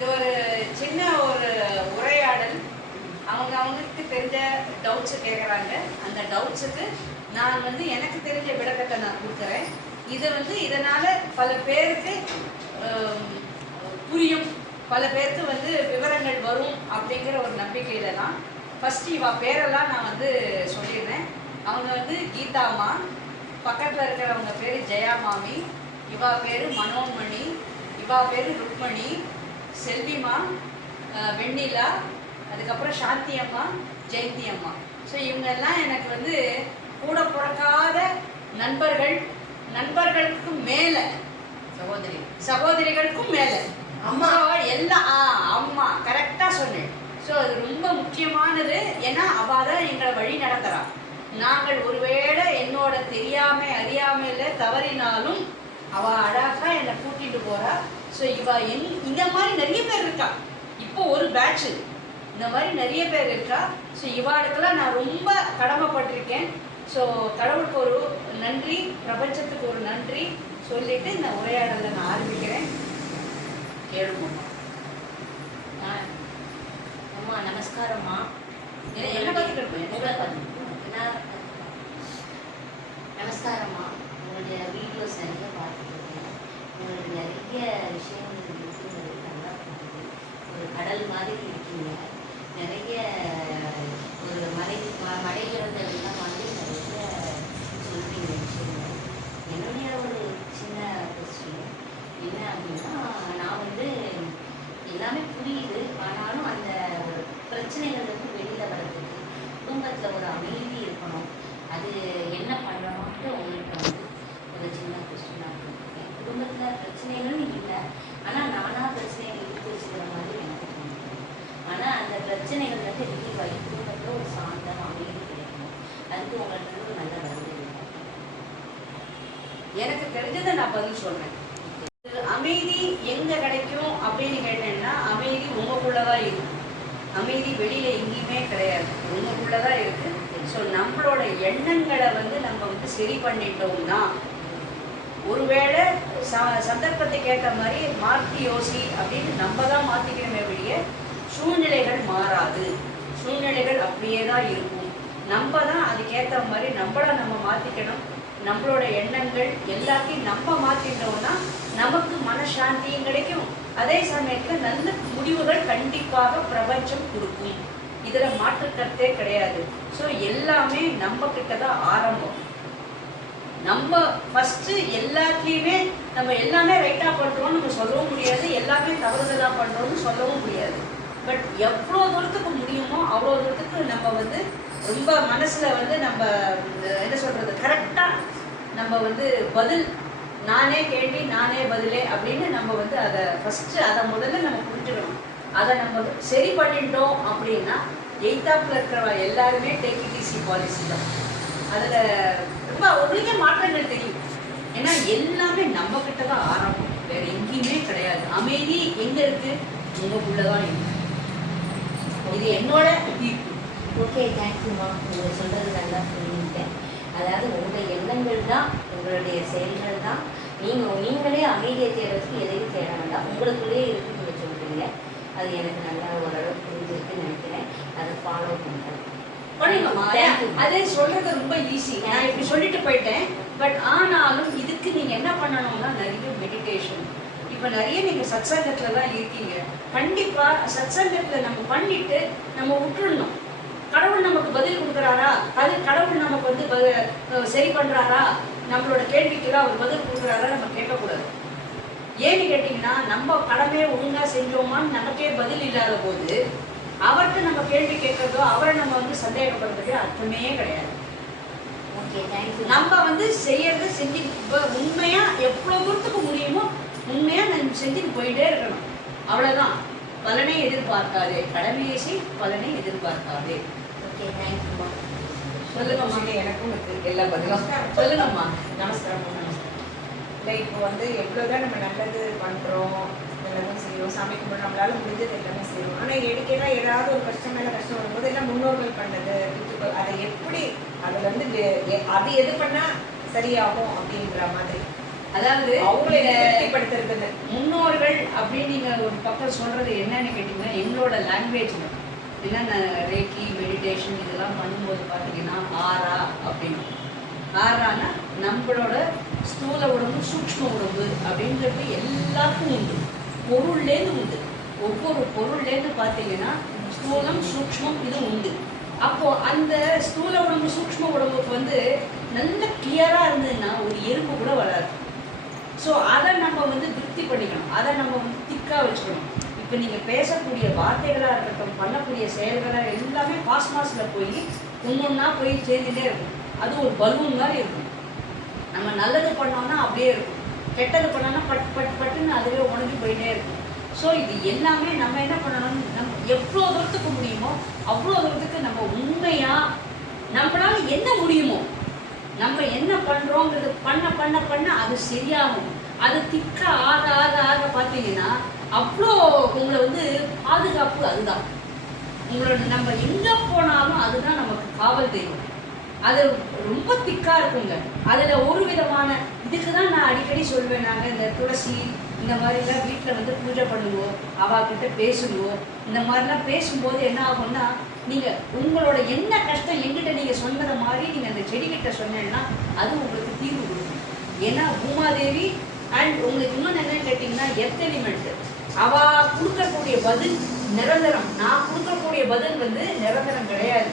இது ஒரு சின்ன ஒரு உரையாடல். அவங்களுக்கு தெரிஞ்ச டவுட்ஸு கேட்குறாங்க. அந்த டவுட்ஸுக்கு நான் எனக்கு தெரிஞ்ச விளக்கத்தை நான் கொடுக்குறேன். இதனால் பல பேருக்கு புரியும், பல பேருக்கு விவரங்கள் வரும் அப்படிங்கிற ஒரு நம்பிக்கையில் தான். ஃபஸ்ட்டு இவா பேரெல்லாம் நான் சொல்லிடுறேன். அவங்க கீதாமா, பக்கத்தில் இருக்கிறவங்க பேர் ஜெயா மாமி, இவா பேர் மனோன்மணி, இவா பேர் ருக்மணி, செல்விமா, வெண்ணிலா, அதுக்கப்புறம் சாந்தி அம்மா, ஜெயந்தி அம்மா. ஸோ இவங்கெல்லாம் எனக்கு கூட பிறக்காத நண்பர்கள், நண்பர்களுக்கும் மேலே சகோதரிகளுக்கும் மேலே அம்மா எல்லாம். அம்மா கரெக்டாக சொன்னேன். ஸோ அது ரொம்ப முக்கியமானது. ஏன்னா அவள் தான் எங்களை வழி நடத்துகிறா. நாங்கள் ஒருவேளை என்னோட தெரியாமல் அறியாமல் தவறினாலும் அவள் அழகாக என்னை கூட்டிகிட்டு போகிறா. ஸோ இந்த மாதிரி நிறைய பேர் இருக்கா. இப்போ ஒரு பேட்சு இந்த மாதிரி நிறைய பேர் இருக்கா. ஸோ இவாளுக்கெல்லாம் நான் ரொம்ப கடமைப்பட்டிருக்கேன். ஸோ கடவுளுக்கு ஒரு நன்றி, பிரபஞ்சத்துக்கு ஒரு நன்றி சொல்லிட்டு இந்த உரையாடலை நான் ஆரம்பிக்கிறேன். கேளுங்கம்மா. அம்மா நமஸ்காரம்மா. என்ன பார்த்துக்கிட்டு நமஸ்காரம்மா. உங்களுடைய வீடியோஸ் நிறைய பார்த்துருக்கேன். உங்களுக்கு நிறைய விஷயங்கள் இருக்குங்கிறது நல்லா புரியுது. ஒரு கடல் மாதிரி இருக்கீங்க. நிறைய ஒரு மலைகிறதெல்லாம் மாதிரி நிறைய சொல்கிறீங்க விஷயங்கள். என்னுடைய ஒரு சின்ன கொஸ்டின் என்ன அப்படின்னா, நான் எல்லாமே புரியுது. ஆனாலும் அந்த பிரச்சனைகள் வெளியில் வர்றதுக்கு குடும்பத்தில் ஒரு அமைதி இருக்கணும். அது என்ன பண்ணணும்ட்டு உங்களுக்கு ஒரு சின்ன கொஸ்டினாக இருக்கேன். குடும்பத்தில் பிரச்சனைகள்னு இல்லை, ஆனால் நானாக பிரச்சனைகள் எடுத்து வச்சுக்கிற மாதிரி எனக்கு தோணுது. ஆனால் அந்த பிரச்சனைகள் ரிலீவ் ஆகி குடும்பத்தில் ஒரு சாந்தம் அமைதி கிடைக்கணும். அதுக்கு உங்களுக்கு ஒரு நல்ல பதில் எனக்கு தெரிஞ்சதை நான் பதில் சொல்கிறேன். அமைதி எங்கே கிடைக்கும் அப்படின்னு கேட்டேன்னா, அமைதி உங்களுக்குள்ளதான் இருக்கு. அமைதி வெளியில எங்கேயுமே கிடையாது, உங்களுக்குள்ளதான் இருக்கு. ஸோ நம்மளோட எண்ணங்களை நம்ம சரி பண்ணிட்டோம்னா, ஒருவேளை சந்தர்ப்பத்துக்கு ஏற்ற மாதிரி மாற்றி யோசி அப்படின்னு நம்ம தான் மாற்றிக்கணுமே வெளியே. சூழ்நிலைகள் மாறாது, சூழ்நிலைகள் அப்படியே தான் இருக்கும். நம்ம தான் அதுக்கேற்ற மாதிரி நம்ம மாற்றிக்கணும். நம்மளோட எண்ணங்கள் எல்லாத்தையும் நம்ம மாற்றிட்டோம்னா நமக்கு மனசாந்தியும் கிடைக்கும். அதே சமயத்தில் நல்ல முடிவுகள் கண்டிப்பாக பிரபஞ்சம் கொடுக்கும். இதில் மாற்றுக்கருத்தே கிடையாது. ஸோ எல்லாமே நம்ம கிட்ட தான் ஆரம்பம். நம்ம ஃபஸ்ட்டு எல்லாத்தையுமே நம்ம எல்லாமே ரைட்டாக பண்ணுறோம்னு நம்ம சொல்லவும் முடியாது, எல்லாமே தவறுதலாக பண்ணுறோம்னு சொல்லவும் முடியாது. பட் எவ்வளோ தூரத்துக்கு முடியுமோ அவ்வளோ தூரத்துக்கு நம்ம ரொம்ப மனசில் நம்ம என்ன சொல்கிறது, கரெக்டாக நம்ம பதில் நானே கேள்வி நானே பதிலே அப்படின்னு நம்ம அதை ஃபஸ்ட்டு அதை முதல்ல நம்ம புரிஞ்சுக்கணும். அதை நம்ம சரி பண்ணிட்டோம் அப்படின்னா எய்தாப்பில் இருக்கிற எல்லாருமே டேக் இட் ஈஸி பாலிசி தான். அதில் ரொம்ப ஒழுங்கே மாற்றங்கள் தெரியும். ஏன்னா எல்லாமே நம்ம கிட்ட தான் ஆரம்பம், வேறு எங்கேயுமே கிடையாது. அமைதி எங்கே இருக்குது, உங்களுக்குள்ள தான் இருக்கு. இது என்னோட தீர்ப்பு. ஓகே, தேங்க்யூமா. நீங்கள் சொல்கிறது நல்லா புரிஞ்சுக்கிட்டேன். அதாவது உங்களுடைய எண்ணங்கள் தான் உங்களுடைய செயல்கள் தான். நீங்களே அமைதியை தேடுறதுக்கு எதையும் தேட வேண்டாம், உங்களுக்குள்ளேயே இருக்குன்னு நீங்கள் சொல்கிறீங்க. அது எனக்கு நல்லா ஓரளவு புரிஞ்சிருக்குன்னு நினைக்கிறேன். அதை ஃபாலோ பண்ணுறேன். அது சொல்றது ரொம்ப ஈஸி. நான் இப்படி சொல்லிட்டு போயிட்டேன். பட் ஆனாலும் இதுக்கு நீங்க என்ன பண்ணணும்னா நிறைய மெடிடேஷன். இப்ப நிறைய நீங்க சத்சங்கத்துல தான் இருக்கீங்க. கண்டிப்பா சத்சங்கத்துல நம்ம பண்ணிட்டு நம்ம விட்டுடணும். கடவுள் நமக்கு பதில் கொடுக்குறாரா, கடவுள் நமக்கு சரி பண்றாரா, நம்மளோட கேள்விக்குலாம் அவர் பதில் கொடுக்குறாரா நம்ம கேட்கக்கூடாது. ஏன்னு கேட்டீங்கன்னா, நம்ம கடமையை ஒழுங்கா செஞ்சோமான்னு நமக்கே பதில் இல்லாத போது அவர்கிட்ட நம்ம கேள்வி கேட்கறதோ அவரை நம்ம சந்தேகப்படுறதோ அர்த்தமே கிடையாது. Okay, thank you. நம்ம செய்யறது செஞ்சு உண்மையா எவ்வளவு தூரத்துக்கு முடியுமோ உண்மையா நம்ம செஞ்சுட்டு போயிட்டே இருக்கணும். அவ்வளவுதான். பலனை எதிர்பார்க்காதே, கடமையை செய், பலனை எதிர்பார்க்காதே. ஓகே, தேங்க்யூமா. சொல்லுங்கம்மா. எனக்கும் எல்லா பதிலும் சொல்லுங்கம்மா. நமஸ்காரம். இல்லை, இப்போ எவ்வளோதான் நம்ம நல்லது பண்ணுறோம், எல்லாமே செய்யும், சாமி கும்பிடும், நம்மளால முடிஞ்சது எல்லாமே செய்யும். ஆனால் எடுக்கலாம் ஏதாவது ஒரு கஷ்டம் மேலே கஷ்டம் வரும்போது எல்லாம் முன்னோர்கள் பண்ணது அதை எப்படி அதில் அது எது பண்ணால் சரியாகும் அப்படின்ற மாதிரி அதாவது அவங்களை திருப்திப்படுத்துறது முன்னோர்கள் அப்படின்னு நீங்க ஒரு பக்கம் சொல்றது என்னன்னு கேட்டீங்கன்னா, எங்களோட லாங்குவேஜ்ல என்னென்ன ரேக்கி மெடிடேஷன் இதெல்லாம் பண்ணும்போது பார்த்தீங்கன்னா ஆரா அப்படின்னு. ஆறானா நம்மளோட ஸ்தூல உடம்பு சூக்ஷ்ம உடம்பு அப்படிங்கிறது எல்லாருக்கும் உண்டு, பொருள்லேருந்து உண்டு. ஒவ்வொரு பொருள்லேருந்து பார்த்தீங்கன்னா ஸ்தூலம் சூக்ஷ்மம் இது உண்டு. அப்போ அந்த ஸ்தூல உடம்பு சூக்ஷ்ம உடம்புக்கு வந்து நல்ல கிளியரா இருந்ததுன்னா ஒரு எறும்பு கூட வராது. ஸோ அதை நம்ம வந்து திருப்தி பண்ணிக்கணும், அதை நம்ம வந்து திக்காக வச்சுக்கணும். இப்போ நீங்கள் பேசக்கூடிய வார்த்தைகளாக இருக்கட்டும், பண்ணக்கூடிய செயல்களாக எல்லாமே காஸ்மாஸில் போய் ஒன்றொன்னா போய் சேர்ந்துட்டே இருக்கும். அது ஒரு பலூன் மாதிரி இருக்கும். நம்ம நல்லது பண்ணோம்னா அப்படியே இருக்கும், கெட்டது பண்ணோம்னா பட்டுன்னு அதுவே உணர்ந்து போயிட்டே இருக்கும். ஸோ இது எல்லாமே நம்ம என்ன பண்ணணும், நம்ம எவ்வளோ தூரத்துக்கு முடியுமோ அவ்வளோ தூரத்துக்கு நம்ம உண்மையாக நம்மளால என்ன முடியுமோ நம்ம என்ன பண்ணுறோங்கிறது பண்ண பண்ண பண்ண அது சரியாகும். அது திக்க ஆக ஆக ஆக பார்த்தீங்கன்னா அவ்வளோ உங்களை வந்து பாதுகாப்பு. அதுதான் உங்களோட நம்ம எங்கே போனாலும் அதுதான் நமக்கு காவல் தெய்வம். அது ரொம்ப திக்கா இருக்குங்க. அதில் ஒரு விதமான இதுக்கு தான் நான் அடிக்கடி சொல்வேன், நாங்கள் இந்த துளசி இந்த மாதிரிலாம் வீட்டில் வந்து பூஜை பண்ணுவோம், அவாக்கிட்ட பேசுவோம். இந்த மாதிரிலாம் பேசும்போது என்ன ஆகும்னா, நீங்கள் உங்களோட என்ன கஷ்டம் எங்கிட்ட நீங்கள் சொன்னதை மாதிரி நீங்கள் அந்த செடிக்கிட்ட சொன்னீங்கன்னா அது உங்களுக்கு தீர்வு கொடுக்கும். ஏன்னா பூமாதேவி அண்ட் உங்களுக்கு இன்னொன்று என்னன்னு கேட்டிங்கன்னா எர்த் எலிமெண்ட், அவள் கொடுக்கக்கூடிய பதில் நிரந்தரம். நான் கொடுக்கக்கூடிய பதில் வந்து நிரந்தரம் கிடையாது.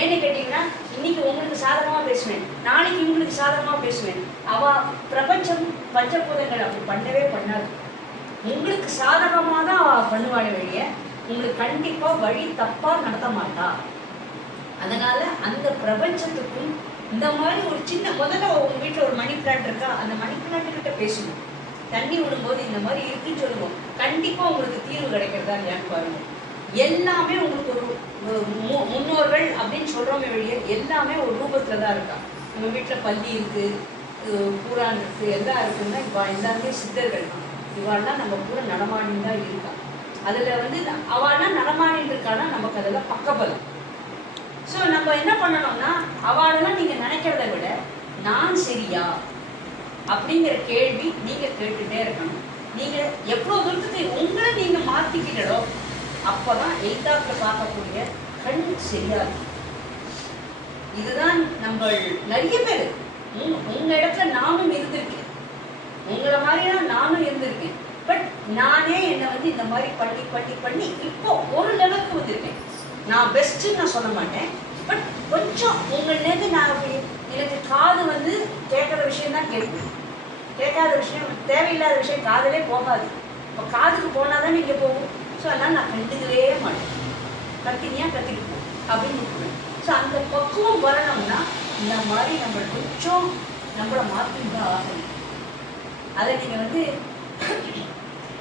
ஏன்னு கேட்டிங்கன்னா இன்னைக்கு உங்களுக்கு சாதகமாக பேசுவேன், நாளைக்கு உங்களுக்கு சாதகமாக பேசுவேன். அவள் பிரபஞ்சம் பஞ்சபூதங்கள் அப்படி பண்ணவே பண்ணாது. உங்களுக்கு சாதகமாக தான் அவள் பண்ணுவாள் வெளியே, உங்களுக்கு கண்டிப்பாக வழி தப்பாக நடத்த மாட்டா. அதனால அந்த பிரபஞ்சத்துக்கும் இந்த மாதிரி ஒரு சின்ன முதல்ல உங்கள் வீட்டில் ஒரு மணி பிளான்ட் இருக்கா, அந்த மணி பிளான்ட் கிட்ட பேசணும். தண்ணி விடும்போது இந்த மாதிரி இருக்குன்னு சொல்லுவோம், கண்டிப்பாக உங்களுக்கு தீர்வு கிடைக்கிறதா இல்லையான்னு பாருங்க. எல்லாமே உங்களுக்கு ஒரு முன்னோர்கள் அப்படின்னு சொல்கிறோமே வெளியே எல்லாமே ஒரு ரூபத்தில் தான் இருக்கா. நம்ம வீட்டில் பள்ளி இருக்குது, பூரான் இருக்குது, எல்லாம் இருக்குன்னா இவா எல்லாமே சித்தர்கள் தான். இவாள்லாம் நம்ம கூட நடமாடின்னு தான் இருக்கா. அதில் வந்து அவள்லாம் நடமாடின்னு இருக்கான்னா நமக்கு அதில் பக்கபலம். ஸோ நம்ம என்ன பண்ணணும்னா அவளெல்லாம் நீங்கள் நினைக்கிறத விட நான் சரியா அப்படிங்கிற கேள்வி நீங்கள் கேட்டுகிட்டே இருக்கணும். நீங்கள் எவ்வளோ தூரத்துக்கு உங்களை நீங்கள் மாற்றிக்கிட்டோ அப்போ தான் எய்தாப்பில் பார்க்கக்கூடிய கண் சரியாது. இதுதான் நம்ம நிறைய பேர் உங்கள் இடத்துல நானும் இருந்திருக்கேன், உங்களை மாதிரியான நானும் இருந்திருக்கேன். பட் நானே என்னை வந்து இந்த மாதிரி பண்ணி பண்ணி பண்ணி இப்போ ஒரு லெவலுக்கு வந்திருக்கேன். நான் பெஸ்ட்டுன்னு நான் சொல்ல மாட்டேன், பட் கொஞ்சம் உங்கள்லேருந்து நான் அப்படி எனக்கு காது வந்து கேட்குற விஷயம் தான் கேட்கும், கேட்காத விஷயம் தேவையில்லாத விஷயம் காதலே போகாது. இப்போ காதுக்கு போனால் தான் நீங்கள் போகும். ஸோ அதனால் நான் கண்டுக்கவே மாட்டேன், கத்தினியாக கத்திட்டு போ அப்படின்னு விட்டுருவேன். ஸோ அந்த பக்குவம் வரணும்னா இந்த மாதிரி நம்ம கொஞ்சம் நம்மளை மாற்றிட்டு தான் ஆகணும். அதை நீங்கள் வந்து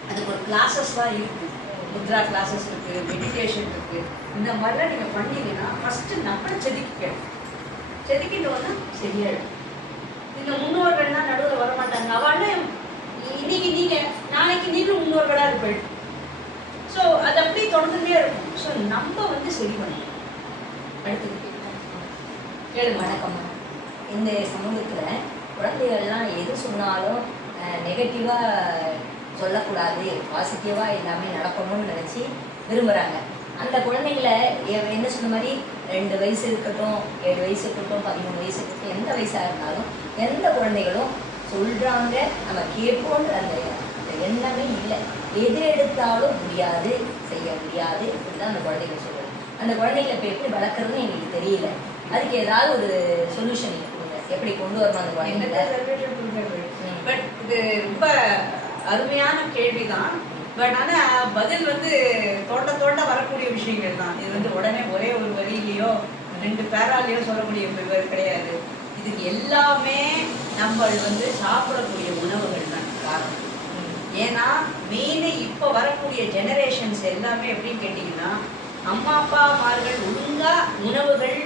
அதுக்கு ஒரு கிளாஸஸ் தான் இருக்குது, முத்ரா கிளாஸஸ் இருக்குது, மெடிடேஷன் இருக்குது. இந்த மாதிரிலாம் நீங்கள் பண்ணீங்கன்னா ஃபஸ்ட்டு நம்மளை செதுக்கிட்டோன்னா சரியாயிடும். இந்த முன்னோர்கள்லாம் நடுவில் வரமாட்டாங்க. அவளே இன்னைக்கு நீங்கள் நாளைக்கு நீங்களும் முன்னோர்களாக இருப்பேன். ஸோ அது அப்படியே தொடர்ந்துட்டே இருக்கும். ஸோ நம்ம வந்து சரி பண்ணணும். அடுத்தது கேளு. வணக்கம். இந்த சமூகத்தில் குழந்தைகள்லாம் எது சொன்னாலும் நெகட்டிவாக சொல்லக்கூடாது, பாசிட்டிவாக எல்லாமே நடக்கணும்னு நினச்சி விரும்புகிறாங்க. அந்த குழந்தைங்களை என்ன சொன்ன மாதிரி 2 வயசு இருக்கட்டும், 7 வயசு இருக்கட்டும், 13 வயசு இருக்கட்டும், எந்த வயசாக இருந்தாலும் எந்த குழந்தைகளும் சொல்கிறாங்க நம்ம கேட்போன்ற அந்த எண்ணமே இல்லை. எது எடுத்தாலும் முடியாது, செய்ய முடியாது அப்படிதான் அந்த குழந்தைகள் சொல்லுவாங்க. அந்த குழந்தைகளை இப்போ எப்படி வளர்க்குறதுன்னு எங்களுக்கு தெரியல. அதுக்கு ஏதாவது ஒரு சொல்யூஷன் கொடுங்க, எப்படி கொண்டு வரணும் அந்த குழந்தைங்களை. பட் இது ரொம்ப அருமையான கேள்விதான். பட் ஆனால் பதில் வந்து தோண்ட வரக்கூடிய விஷயங்கள் தான். இது வந்து உடனே ஒரே ஒரு வரியிலையோ 2 பேராலையோ சொல்லக்கூடிய கிடையாது. இதுக்கு எல்லாமே நம்ம வந்து சாப்பிடக்கூடிய உணவுகள் தான் காரணம். ஏன்னா மெயினு இப்போ வரக்கூடிய ஜெனரேஷன்ஸ் எல்லாமே எப்படின்னு கேட்டிங்கன்னா, அம்மா அப்பாமார்கள் ஒழுங்காக உணவுகள்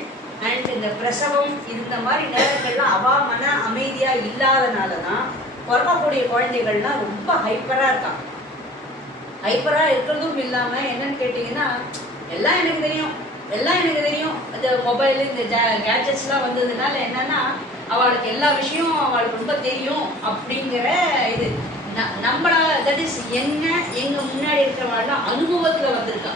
அண்ட் இந்த பிரசவம் இந்த மாதிரி நேரங்கள்லாம் மன அமைதியாக இல்லாதனால தான் பிறக்கக்கூடிய குழந்தைகள்லாம் ரொம்ப ஹைப்பராக இருக்காங்க. ஹைப்பராக இருக்கிறதும் இல்லாமல் என்னன்னு கேட்டிங்கன்னா, எல்லாம் எனக்கு தெரியும் இந்த மொபைலு இந்த கேட்ஜெட்ஸ்லாம் வந்ததுனால என்னென்னா அவளுக்கு எல்லா விஷயம் அவளுக்கு ரொம்ப தெரியும் அப்படிங்கிற இது நம்மள தட் இஸ் என்ன எங்க முன்னாடி இருக்கிறவாள்லாம் அனுபவத்துல வந்திருக்கா.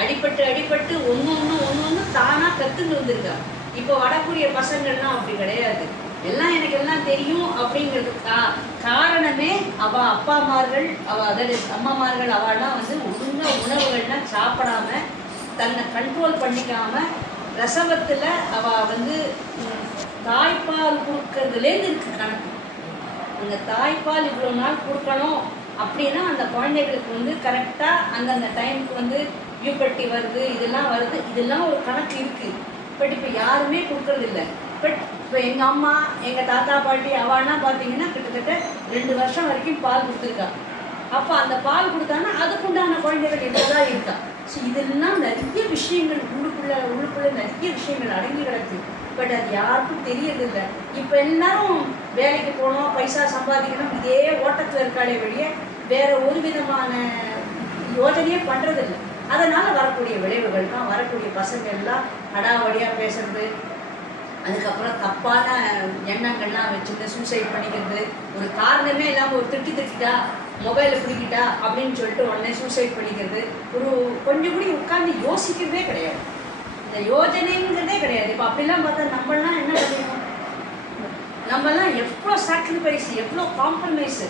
அடிபட்டு ஒன்று தானா கத்துன்னு வந்திருக்கா. இப்போ வரக்கூடிய பசங்கள்லாம் அப்படி கிடையாது. எல்லாம் எனக்கு எல்லாம் தெரியும் அப்படிங்கிறதுக்கு காரணமே அவ அப்பாமார்கள் அதாவது அம்மாமார்கள் அவள்லாம் வந்து ஒழுங்கா உணவுகள்லாம் சாப்பிடாம தன்னை கண்ட்ரோல் பண்ணிக்காம பிரசவத்துல அவ வந்து தாய்ப்பால் கொடுக்கறதுலேருந்து இருக்கு கணக்கு. அந்த தாய்ப்பால் இவ்வளோ நாள் கொடுக்கணும் அப்படின்னா அந்த குழந்தைகளுக்கு வந்து கரெக்டாக அந்தந்த டைமுக்கு வந்து பியூபர்ட்டி வருது, இதெல்லாம் வருது, இதெல்லாம் ஒரு கணக்கு இருக்கு. பட் இப்போ யாருமே கொடுக்கறது இல்லை. பட் இப்போ எங்கள் அம்மா எங்கள் தாத்தா பாட்டி அவன்னா பார்த்தீங்கன்னா கிட்டத்தட்ட 2 வருஷம் வரைக்கும் பால் கொடுத்துருக்கா. அப்போ அந்த பால் கொடுத்தாங்கன்னா அதுக்குண்டான குழந்தைகள் இதெல்லாம் இருக்கா. ஸோ இதெல்லாம் நிறைய விஷயங்கள் உள்ளுக்குள்ள நிறைய விஷயங்கள் அடங்கி கிடக்கு. பட் அது யாருக்கும் தெரியறதில்லை. இப்போ எல்லாரும் வேலைக்கு போகணும், பைசா சம்பாதிக்கணும், இதே ஓட்டத்தில் இருக்காளே வெளியே வேற ஒரு விதமான யோஜனையே பண்ணுறதில்லை. அதனால் வரக்கூடிய விளைவுகள் தான் வரக்கூடிய பசங்க எல்லாம் அடாவடியாக பேசுறது, அதுக்கப்புறம் தப்பான எண்ணங்கள்லாம் வச்சுருந்து சூசைட் பண்ணிக்கிறது, ஒரு காரணமே இல்லாமல் ஒரு திட்டிட்டா மொபைலை பிடிக்கிட்டா அப்படின்னு சொல்லிட்டு உடனே சூசைட் பண்ணிக்கிறது, ஒரு கொஞ்சம் கூட உட்காந்து யோசிக்கிறதே கிடையாது. இந்த யோஜனைங்கிறதே கிடையாது. இப்போ அப்படிலாம் பார்த்தா நம்மளாம் என்ன பண்ணிடுவோம், நம்மலாம் எவ்வளோ சாக்ரிஃபைஸ் எவ்வளோ காம்ப்ரமைஸு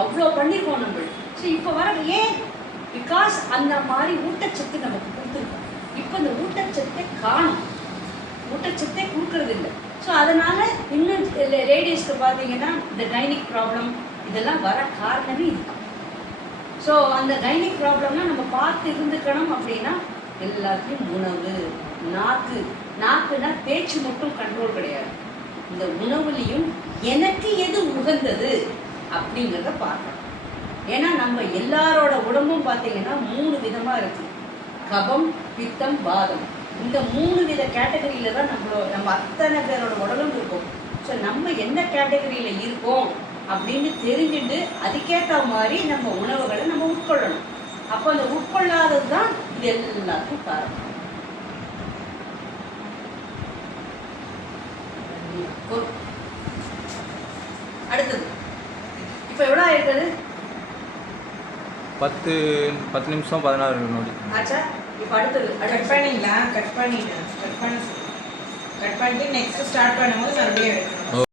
அவ்வளோ பண்ணியிருக்கோம் நம்ம. ஸோ இப்போ வர ஏன் பிகாஸ் அந்த மாதிரி ஊட்டச்சத்து நமக்கு கொடுத்துருக்கோம். இப்போ இந்த ஊட்டச்சத்தை காணும், ஊட்டச்சத்தை கொடுக்கறது இல்லை. ஸோ அதனால இன்னும் லேடிஸ்க்கு பார்த்தீங்கன்னா இந்த கைனிக் ப்ராப்ளம் இதெல்லாம் வர காரணமே இதுதான். ஸோ அந்த கைனிக் ப்ராப்ளம்லாம் நம்ம பார்த்து இருந்துக்கணும் அப்படின்னா எல்லாத்தையும் உணவு, நாக்குனா பேச்சு மட்டும் கண்ட்ரோல் கிடையாது. இந்த உணவுலையும் எனக்கு எது உகந்தது அப்படிங்கிறத பார்க்கணும். ஏன்னா நம்ம எல்லாரோட உடம்பும் பார்த்தீங்கன்னா 3 விதமாக இருக்கு. கபம், பித்தம், வாதம். இந்த 3 வித கேட்டகரியில தான் நம்ம அத்தனை பேரோட உடலும் இருக்கும். ஸோ நம்ம எந்த கேட்டகரியில இருக்கோம் அப்படின்னு தெரிஞ்சுட்டு அதுக்கேற்ற மாதிரி நம்ம உணவுகளை நம்ம உட்கொள்ளணும். அப்போ அந்த உட்கொள்ளாதது தான் இது எல்லாத்துக்கும் காரணம். அடுத்தது இப்போ எவ்வளோ ஆயிருக்குது? 10 நிமிஷம் 16 நொடி ஆச்சா. இப்போ அடுத்தது கட் பண்ணிட்டு நெக்ஸ்ட் ஸ்டார்ட் பண்ணும்போது மறுபடியும் எடுக்கணும்.